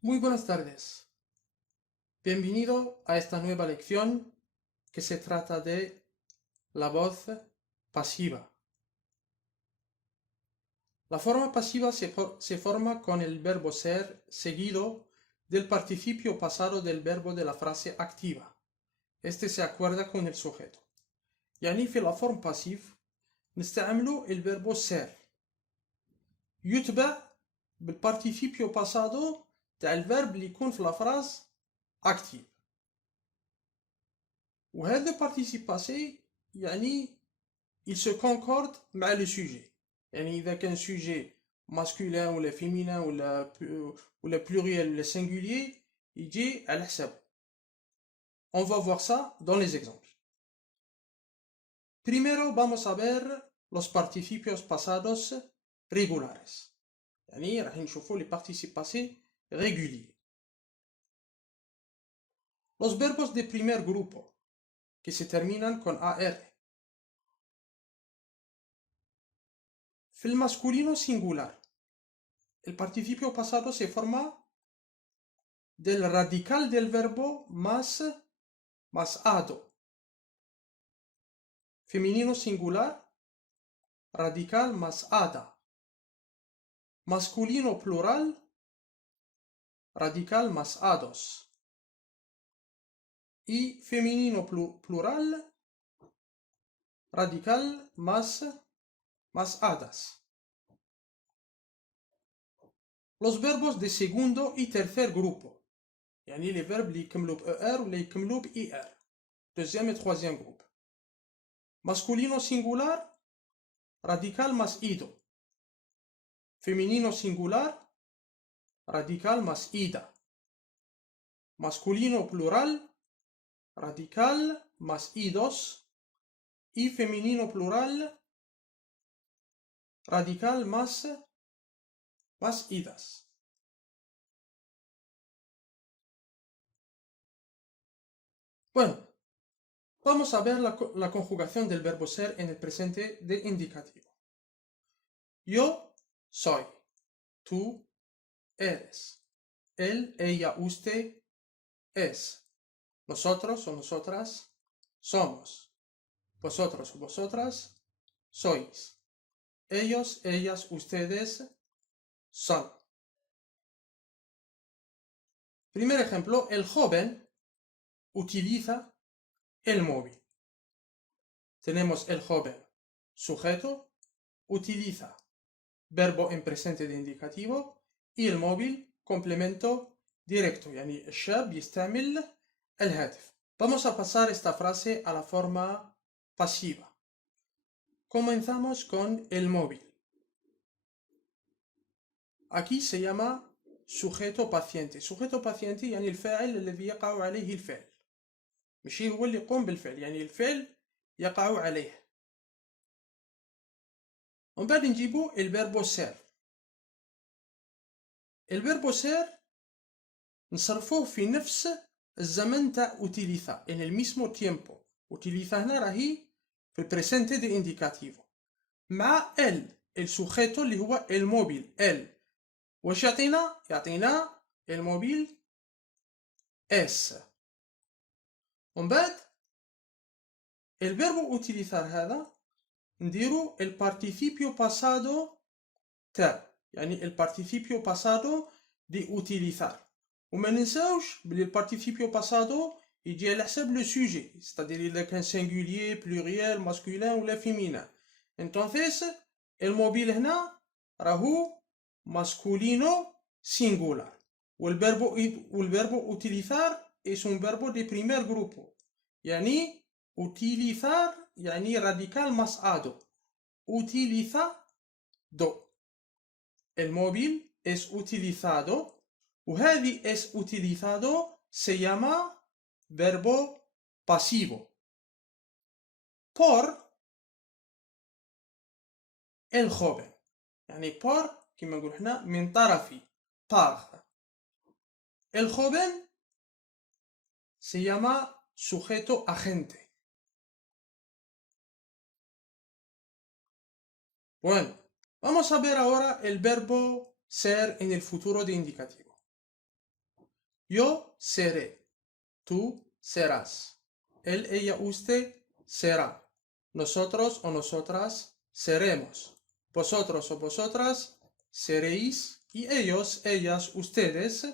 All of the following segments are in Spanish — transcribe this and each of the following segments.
Muy buenas tardes. Bienvenido a esta nueva lección que se trata de la voz pasiva. La forma pasiva se forma con el verbo ser seguido del participio pasado del verbo de la frase activa. Este se acuerda con el sujeto. يعني في la forme passive نستعملوا الverbo ser يتبع بالparticipio pasado تاع الverb اللي يكون في la phrase active. وهذا le participe passé يعني il se concorde مع le sujet. يعني إذا كان sujet masculin ولا féminin ولا pluriel ولا singulier يجي على حسابه. On va voir ça dans les exemples. Primero vamos a ver los participios pasados regulares. يعني راح نشوفوا les participes passés réguliers. Los verbos de primer grupo que se terminan con AR. في el masculino singular, el participio pasado se forma del radical del verbo más ado. Femenino singular, radical más ada. Masculino plural, radical más ados. Y femenino plural, radical más hadas. Los verbos de segundo y tercer grupo. يعني les verbes اللي يكملوا بER ولا يكملوا بIR. Deuxième et troisième groupe. Masculino singular, radical más ido. Femenino singular, radical más ida. Masculino plural, radical más idos. Y femenino plural, radical más idas. Bueno, vamos a ver la conjugación del verbo ser en el presente de indicativo. Yo soy, tú eres, él, ella, usted es, nosotros o nosotras somos, vosotros o vosotras sois, ellos, ellas, ustedes son. Primer ejemplo, el joven utiliza el móvil. Tenemos el joven, sujeto, utiliza, verbo en presente de indicativo, y el móvil, complemento directo, يعني الشاب يستعمل الهاتف. Vamos a pasar esta frase a la forma pasiva. Comenzamos con el móvil. Aquí se llama sujeto paciente. sujeto paciente يعني الفاعل الذي يقع عليه الفعل. ماشي هو اللي يقوم بالفعل، يعني الفعل يقع عليه. ومن بعد نجيبو الفيربو سير. الفيربو سير نصرفوه في نفس الزمن تاع utiliza en el mismo tiempo. utiliza هنا راهي في البريسنتي دي انديكاتيفو مع السوجيتو اللي هو الموبيل واش يعطينا الموبيل اس. ومن بعد الفيربو utilizar هذا نديرو البارتيسيبيو باسادو تاع، يعني البارتيسيبيو باسادو دي utilizar. وما ننساوش بلي البارتيسيبيو باسادو يجي على حساب لو سوجي، ستادير اذا كان سينغوليي بلوريال ماسكولين ولا فيمينان. انtonces الموبيل هنا راهو masculino singular. والverbo utilizar es un verbo de primer grupo. يعني utilizar يعني radical más ado. utilizado. El móvil es utilizado. وهذه es utilizado se llama verbo pasivo. Por el joven. يعني por كما نقول هنا من طرفي par. El joven se llama sujeto agente. Bueno, Vamos a ver ahora el verbo ser en el futuro de indicativo. Yo seré, tú serás, él, ella, usted será, nosotros o nosotras seremos, vosotros o vosotras seréis y ellos, ellas, ustedes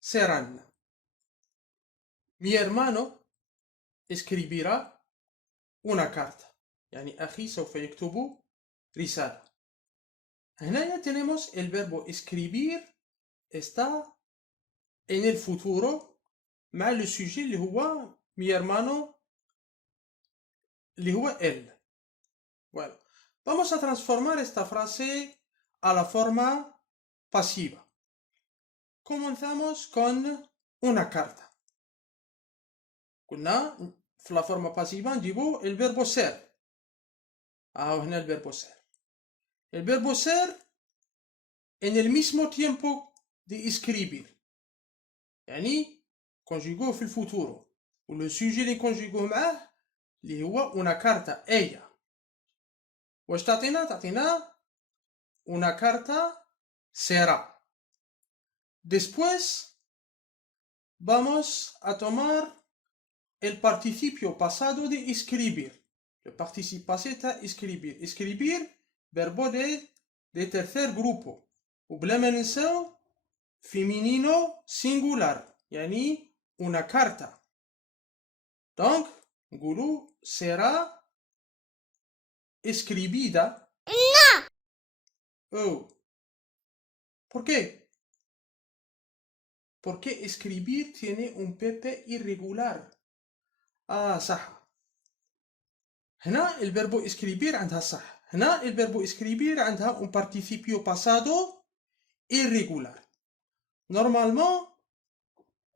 serán. Mi hermano escribirá una carta. يعني أخي سوف يكتب رسالة. هنا ya tenemos el verbo escribir está en el futuro مع le sujet اللي هو mi hermano اللي هو él. Bueno, vamos a transformar esta frase a la forma pasiva. Comenzamos con una carta. قلنا في la forma pasiva نجيبو el verbo ser. هنا el verbo ser. El verbo ser en el mismo tiempo de escribir. يعني conjugó في الفuturo. و le sujet اللي conjugó معاه اللي هو una carta ella. واش تعطينا una carta será. Después vamos a tomar el participio pasado de escribir. Le participe passé está escribir. Escribir, verbo de tercer grupo. وبلا ما ننساو feminino singular. يعني una carta. Donc, نقولوا será escribida. Oh. ¿Por qué? Porque escribir tiene un PP irregular. صح. هنا el verbo escribir عندها صح. هنا el verbo escribir عندها un participio pasado irregular. Normalement,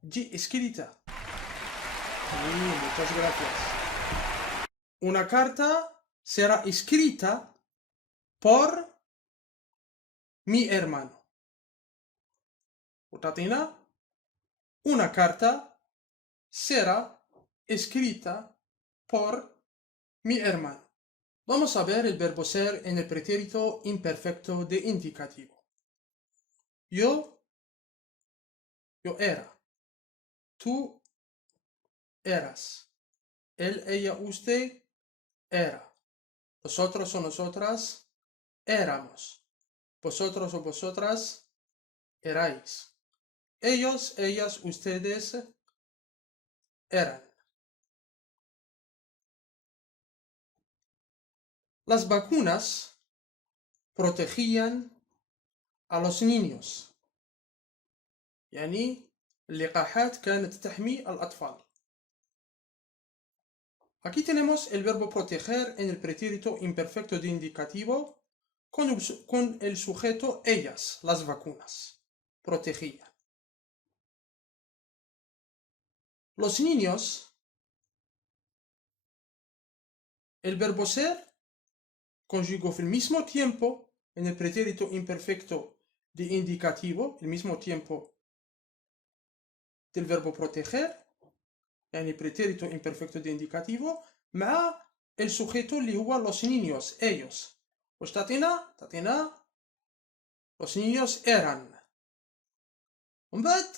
تجي escrita. Muchas gracias. Una carta será escrita por mi hermano. وتعطينا una carta será escrita por mi hermano. Vamos a ver el verbo ser en el pretérito imperfecto de indicativo. Yo era. Tú eras. Él, ella, usted era. Nosotros o nosotras éramos. Vosotros o vosotras erais. Ellos, ellas, ustedes eran. Las vacunas protegían a los niños. يعني اللقاحات كانت تحمي الأطفال. Aquí tenemos el verbo proteger en el pretérito imperfecto de indicativo con el sujeto ellas, las vacunas. Protegían. Los niños, el verbo ser conjugó el mismo tiempo en el pretérito imperfecto de indicativo, el mismo tiempo del verbo proteger, يعني pretérito imperfecto de indicativo, مع el sujeto اللي هو los niños, ellos. واش تعطينا los niños eran. ومن بعد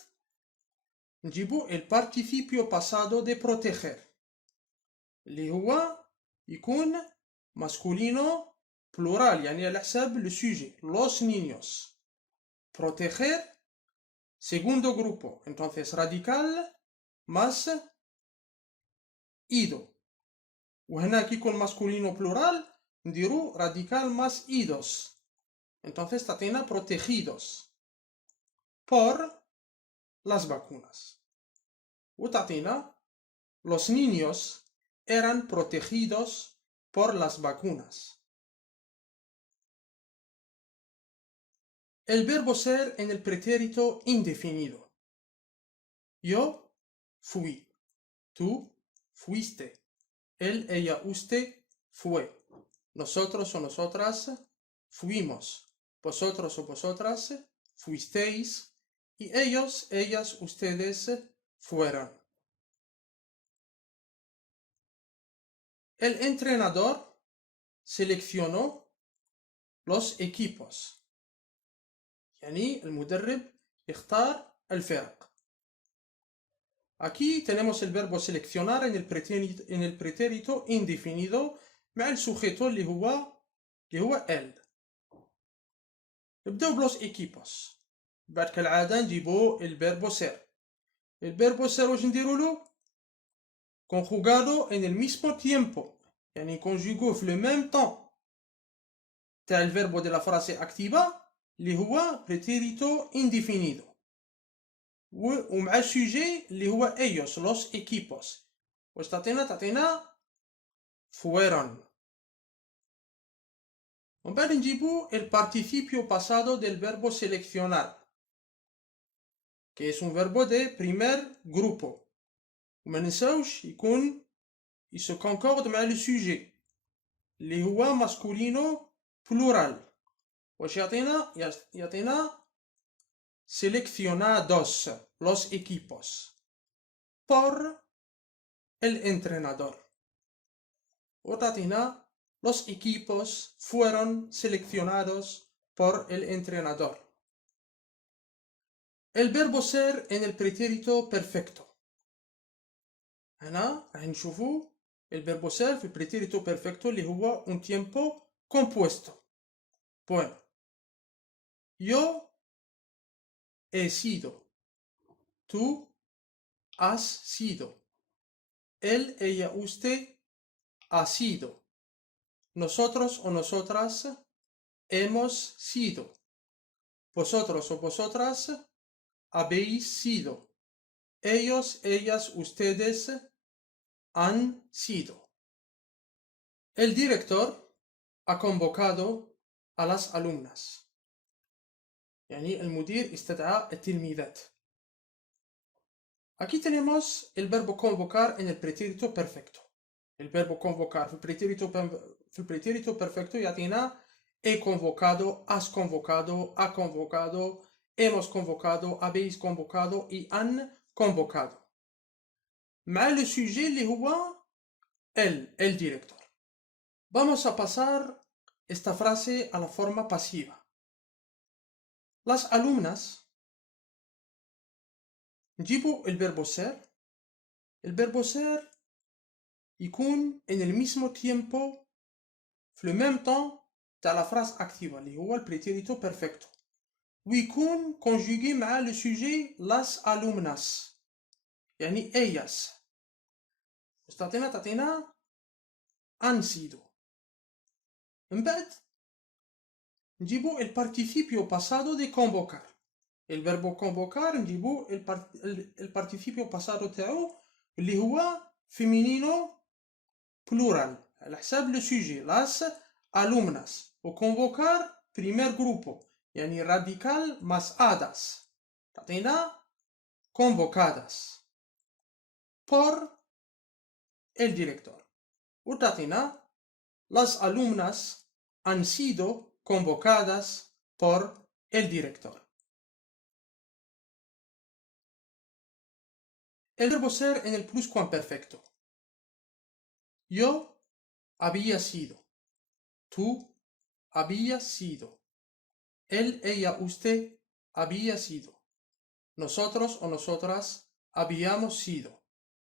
نجيبو el participio pasado de proteger اللي هو يكون masculino plural يعني على حساب le sujet, los niños. Proteger, segundo grupo, entonces radical más ido. وهنا كي يكون masculino plural نديرو radical más idos. Entonces تعطينا protegidos por las vacunas. وتعطينا los niños eran protegidos por las vacunas. El verbo ser en el pretérito indefinido. Yo fui. Tú fuiste. Él, ella, usted fue. Nosotros o nosotras fuimos. Vosotros o vosotras fuisteis. Y ellos, ellas, ustedes fueron. El entrenador seleccionó los equipos. يعني المدرب يختار الفرق. Aquí tenemos el verbo seleccionar en el pretérito indefinido مع السوجيتو اللي هو él. نبداو بلوس equipos. بعد كالعادة نجيبو الفيربو سير. الفيربو سير واش نديرولو؟ conjugado en el mismo tiempo. يعني conjugo في le même temps تاع الفيربو de la frase activa اللي هو pretérito indefinido. ومع السوجي اللي هو ellos los equipos. واش تعطينا fueron. ومن بعد نجيبو el participio pasado del verbo seleccionar que es un verbo de primer grupo. وما ننساوش يكون se concorde مع le sujet اللي هو masculino plural. واش يعطينا seleccionados los equipos por el entrenador. وتعطينا los equipos fueron seleccionados por el entrenador. El verbo ser en el pretérito perfecto. هنا راح نشوفو el verbo ser في البريتيريتو perfecto اللي هو un tiempo compuesto. Bueno, yo he sido, tú has sido, él, ella, usted ha sido, nosotros o nosotras hemos sido, vosotros o vosotras habéis sido, ellos, ellas, ustedes han sido. El director ha convocado a las alumnas. يعني المدير استدعى التلميذات. Aquí tenemos el verbo convocar en el pretérito perfecto. El verbo convocar في البريتيريتو perfecto يعطينا he convocado, has convocado, ha convocado, hemos convocado, habéis convocado y han convocado. مع le sujet اللي هو el director. Vamos a pasar esta frase a la forma pasiva. Las alumnas. نجيبو el verbo ser. El verbo ser يكون en el mismo tiempo في le même temps تاع la phrase activa اللي هو البريتيريتو perfecto. ويكون conjugué مع le sujet las alumnas. يعني ellas. تعطينا han sido. من بعد نجيبو el participio pasado de convocar. El verbo convocar نجيبو el participio pasado تاعو اللي هو femenino plural على حساب le sujet las alumnas. و convocar primer grupo يعني radical más hadas. تعطينا convocadas por el director. و تعطينا las alumnas han sido convocadas por el director. El verbo ser en el pluscuamperfecto. Yo había sido. Tú habías sido. Él, ella, usted había sido. Nosotros o nosotras habíamos sido.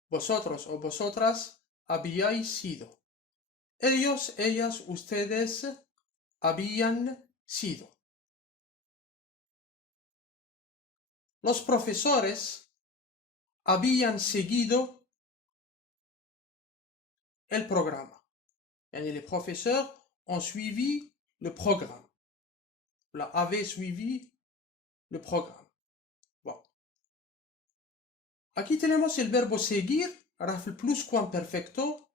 Vosotros o vosotras habíais sido. Ellos, ellas, ustedes habían sido. Los profesores habían seguido el programa. Yani les professeurs ont suivi le programme. La avaient suivi le programme. Bon. Aquí tenemos el verbo seguir راه في البلوسكوامبيرفكتو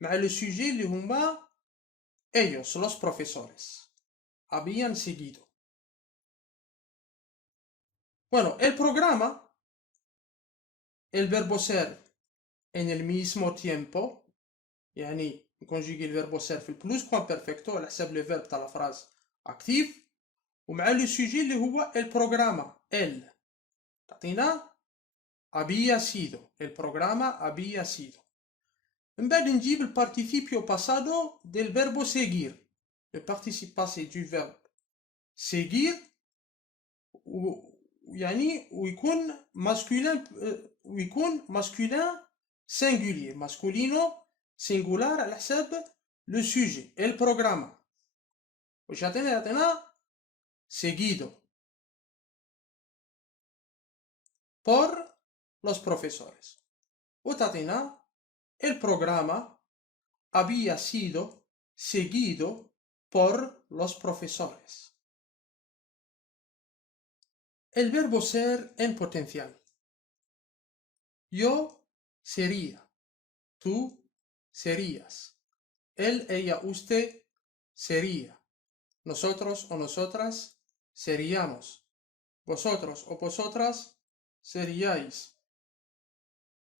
مع le sujet اللي هما ellos, los profesores. Habían seguido. Bueno, el programa, el verbo ser en el mismo tiempo, يعني نكونجيغي الفيربو سير في البلوسكوامبيرفكتو على حساب لو فيرب تاع لا فراز اكتيف ومع لو سوجي اللي هو البروغراما ال تعطينا había sido el programa había sido. من بعد نجيب البارتيسيبيو باسادو del verbo seguir le participe passé du verbe seguir ويكون masculin singulier masculino singular على حساب le sujet el programa. واش يعطينا seguido por los profesores. وتعطينا el programa había sido seguido por los profesores. El verbo ser en potencial. Yo sería, tú serías, él, ella, usted sería, nosotros o nosotras seríamos, vosotros o vosotras seríais,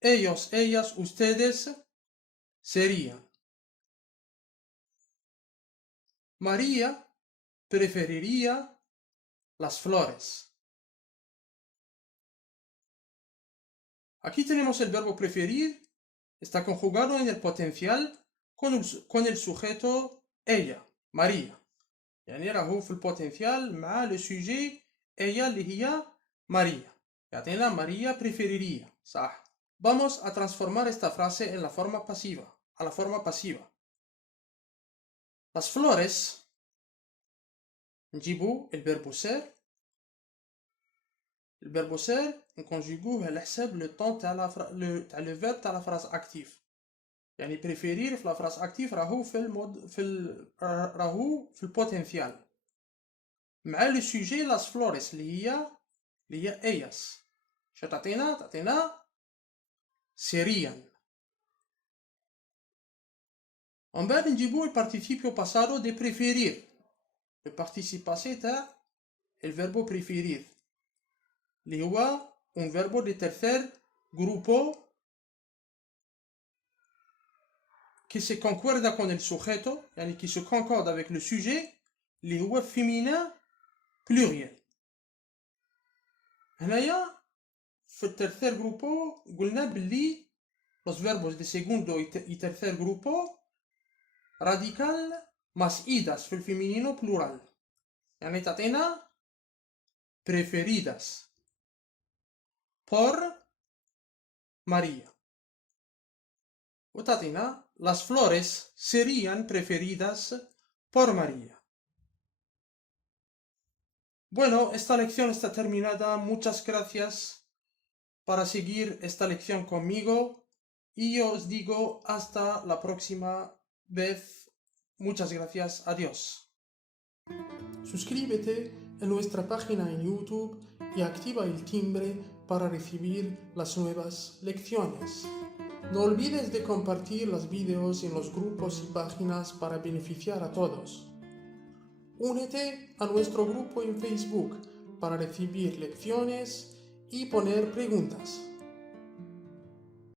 ellos, ellas, ustedes serían. María preferiría las flores. Aquí tenemos el verbo preferir, está conjugado en el potencial con el sujeto ella, María. يعني راهو في البوتنسيال مع لو سوجي ella اللي هي María. يعطينا María preferiría, صح. Vamos a transformar esta frase en la forma pasiva, a la forma pasiva. Las flores, نجيبو الفيربو سير. الفيربو سير نكونجيغوه على حساب لو طون تاع لو فيرب تاع لا فراز اكتيف. يعني بريفيرير في لا فراز اكتيف راهو في المود راهو في البوتنسيال مع لو سوجي لاس فلوريس اللي هي اياس. شنو تعطينا سيريان. ومن بعد نجيبو البارتيسيبيو باسادو دي بريفيرير. لو بارتيسيب باسي تاع الفيربو بريفيرير اللي هو un verbo de tercer grupo qui se concuerda con el sujeto, يعني qui se concorde avec le sujet, اللي هو féminin pluriel. هنايا في الترثير جروبو قلنا باللي los verbos de segundo y tercer grupo radical más idas في الفيمينينو plural. يعني تعطينا preferidas por María. وتعطينا las flores serían preferidas por María. Bueno, esta lección está terminada. Muchas gracias para seguir esta lección conmigo y os digo hasta la próxima vez. Muchas gracias. Adiós. Suscríbete en nuestra página en YouTube y activa el timbre para recibir las nuevas lecciones. No olvides de compartir los vídeos en los grupos y páginas para beneficiar a todos. Únete a nuestro grupo en Facebook para recibir lecciones y poner preguntas.